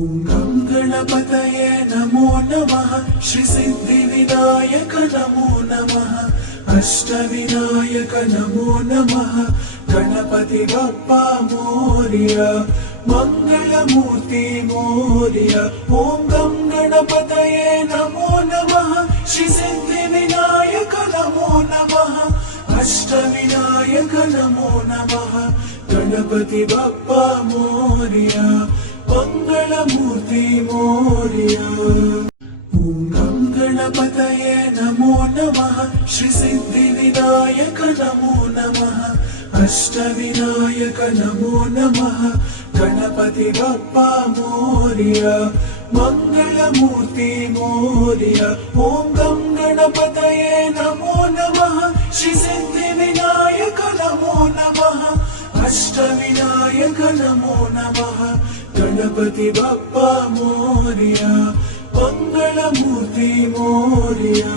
गं गणपतये नमो नमः। श्री सिद्धिविनायक नमो नमः। अष्टविनायक नमो नमः। गणपति बप्पा मोरया। मंगलमूर्ति मोरया। ॐ गं गणपतये नमो नमः। श्री सिद्धिविनायक नमो नमः। अष्टविनायक नमो नमः। गणपति बप्पा मोरया। मंगलमूर्ति मोरया। ॐ गं गणपतये नमो नमः। श्री सिद्धिविनायक नमो नमः। अष्टविनायक नमो नमः। गणपति बप्पा मोरया। मंगलमूर्ति मोरया। ॐ गं गणपतये नमो नमः। श्री सिद्धिविनायक नमो नमः। अष्टविनायक नमो नमः। गणपति बप्पा मोरया। मंगलमूर्ति मोरया।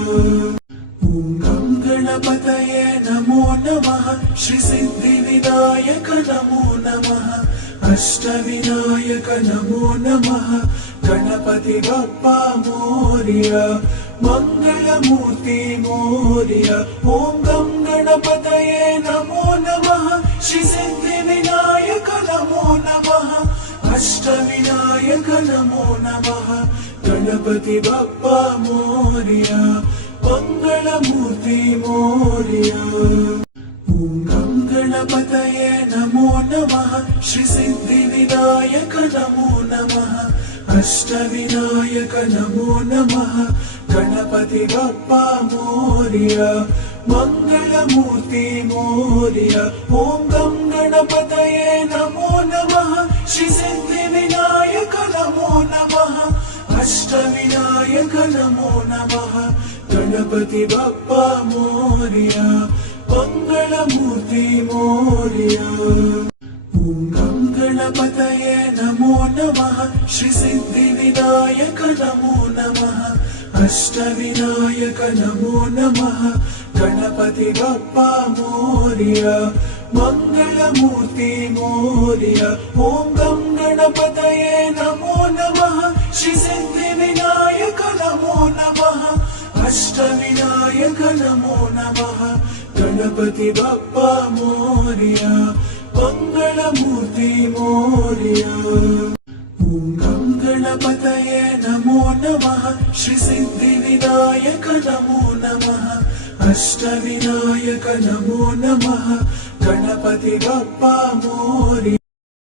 ॐ गं गणपतये नमो नमः। श्री सिद्धिविनायक नमो नमः। अष्टविनायक नमो नमः। गणपति बप्पा मोरया। मंगलमूर्ति मोरया। ॐ गं गणपतये नमो नमः। श्री सिद्धिविनायक नमो नमः। अष्टविनायक नमो नमः। गणपति बप्पा मोरया। मंगलमूर्ति मोरया। ॐ गं गणपतये नमो नमः। श्री सिद्धिविनायक नमो नमः। अष्टविनायक नमो नमः। गणपति बप्पा मोरया। मंगलमूर्ति मोरया। ॐ गं गणपतये नमो नमः। श्री सिद्धिविनायक नमो नमः। अष्टविनायक नमो नमः। गणपति बप्पा मोरया। मंगलमूर्ति मोरया। ॐ गं गणपतये नमो नमः। श्री सिद्धिविनायक नमो नमः। अष्टविनायक नमो नमः। गणपति बप्पा मोरया। मंगलमूर्ति मोरया। ॐ गं गणपतये नमो नमः। श्री सिद्धिविनायक नमो नमः। अष्टविनायक नमो नमः। गणपति बप्पा मोरया। मंगलमूर्ति मोरया। ॐ गं गणपतये नमो नमः। श्री सिद्धिविनायक नमो नमः। अष्टविनायक नमो नमः। गणपति बप्पा मोरया।